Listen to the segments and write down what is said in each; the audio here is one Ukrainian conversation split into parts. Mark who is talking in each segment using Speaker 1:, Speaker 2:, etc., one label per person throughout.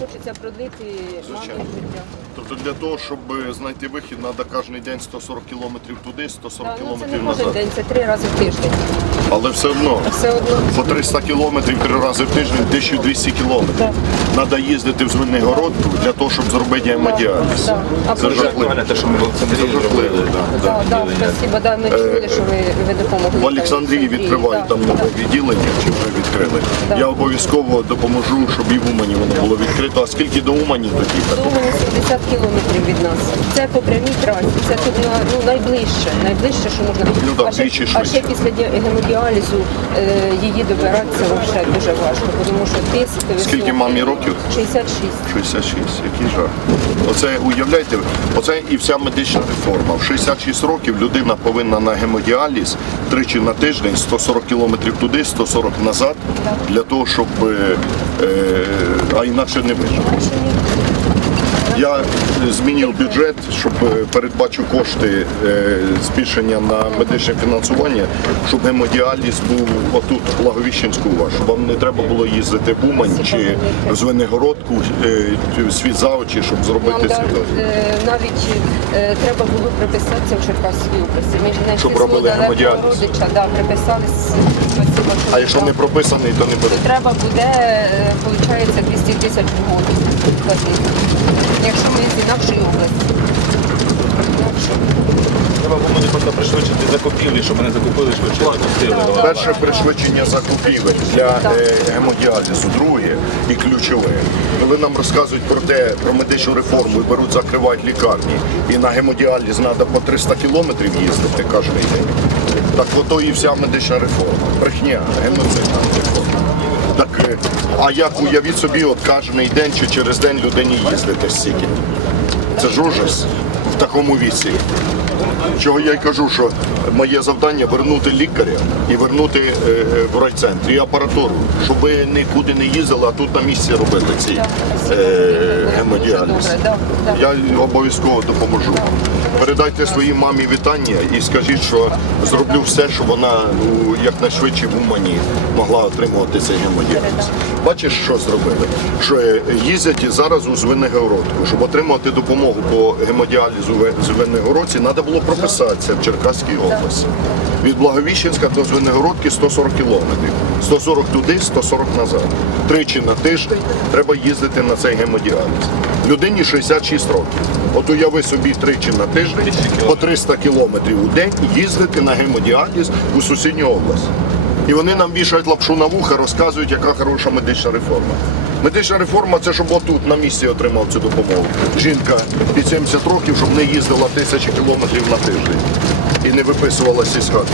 Speaker 1: хочеться продлити Звичайно. мамі життя. Тобто для того, щоб знайти вихід, треба кожен день 140 кілометрів туди, 140 Так, ну, це не кілометрів кожен назад.
Speaker 2: день, це три рази в тиждень.
Speaker 3: Але все одно Все одно. по 300 кілометрів три рази в тиждень 1200 кілометрів. Так. Треба їздити в Звенигородку для того, щоб зробити гемодіаліз. Так. А Це потім- жахливо. те,
Speaker 2: що ми в Це Олександрії жахливо, зробили. так. Так, так, спасибо, да, ми чули, що ви, ви допомогли. В
Speaker 3: Олександрії відкривають там нове відділення, чи вже відкрили. Я обов'язково допоможу, щоб і в Умані воно було відкрито. А скільки до Умані тоді?
Speaker 2: Думаю, 70 кілометрів від нас. Це по прямій трасі, це тут на, ну, найближче, найближче, що можна.
Speaker 3: Ну, так, а, ще, двічі а швидше. ще
Speaker 2: після ді- гемодіалізу е, її добиратися взагалі дуже важко, тому що тиск високий.
Speaker 3: Скільки мамі років? 66. 66, який жах. Оце уявляєте, оце і вся медична реформа. В 66 років людина повинна на гемодіаліз тричі на тиждень, 140 кілометрів туди, 140 назад, для того, щоб е, е, а інакше не
Speaker 2: вижити.
Speaker 3: Я е, змінив бюджет, щоб е, передбачу кошти е, збільшення на медичне фінансування, щоб гемодіаліз був отут, в Благовіщенську у вас, щоб вам не треба було їздити в Умань чи в Звенигородку, світ за очі, щоб зробити це.
Speaker 2: навіть треба було приписатися в Черкаській області. Ми знайшли Щоб робили
Speaker 3: гемодіаліз. родича,
Speaker 2: да, приписались.
Speaker 3: А якщо не прописаний, то не беруть.
Speaker 2: Треба буде, виходить, 200 тисяч в год інакшої області.
Speaker 4: Треба було мені просто пришвидшити закупівлі, щоб вони закупили швидше запустили.
Speaker 3: Перше пришвидшення закупівель для е, гемодіалізу, друге і ключове. Коли нам розказують про те, про медичну реформу, і беруть, закривають лікарні, і на гемодіаліз треба по 300 кілометрів їздити кожен день. Так ото і вся медична реформа. Брехня, геноцидна реформа. Так, е, а як уявіть собі, от кожен день чи через день людині їздити стільки? Це ж ужас в такому віці. Чого я й кажу, що моє завдання вернути лікаря і вернути е, е, в райцентр і апаратуру, щоб ви нікуди не їздили, а тут на місці робили ці гемодіаліз. Я обов'язково допоможу. Передайте своїй мамі вітання і скажіть, що зроблю все, щоб вона ну, якнайшвидше в Умані могла отримувати цей гемодіаліз. Бачиш, що зробили? Що е, їздять зараз у Звенигородку, щоб отримати допомогу по гемодіалізу в Звенигородці, треба було прописатися в Черкаській області. Від Благовіщенська до Звенигородки 140 кілометрів. 140 туди, 140 назад. Тричі на тиждень треба їздити на цей гемодіаліз. Людині 66 років. От уяви собі тричі на тиждень по 300 кілометрів у день їздити на гемодіаліз у сусідню область. І вони нам вішають лапшу на вуха, розказують, яка хороша медична реформа. Медична реформа це щоб отут на місці отримав цю допомогу. Жінка під 70 років, щоб не їздила тисячі кілометрів на тиждень і не виписувалася із хати.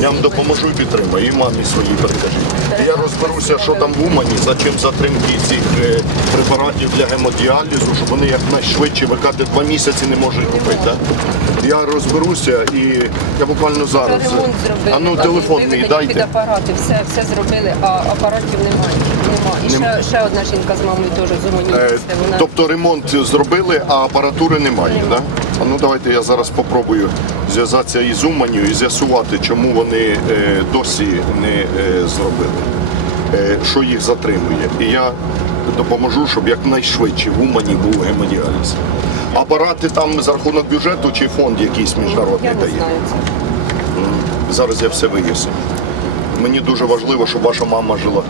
Speaker 3: Я вам допоможу і підтримаю, і мамі своїй перекажіть. Я розберуся, що там в Умані, за чим затримки цих е, препаратів для гемодіалізу, щоб вони якнайшвидше, ви кажете, два місяці не можуть купити. Так? Я розберуся і я буквально зараз.
Speaker 2: А ну телефон мій дайте. апарати, все, все зробили, а апаратів немає. Ще, ще одна жінка з мамою теж Е, дзвонить.
Speaker 3: Вона Тобто ремонт зробили, а апаратури немає, так? А ну давайте я зараз спробую зв'язатися із Уманію і з'ясувати, чому вони е, досі не е, зробили, е, що їх затримує. І я допоможу, щоб якнайшвидше в Умані був гемодіаліз. Апарати там за рахунок бюджету чи фонд якийсь міжнародний я не дає? знаю. Зараз я все виясню. Мені дуже важливо, щоб ваша мама жила.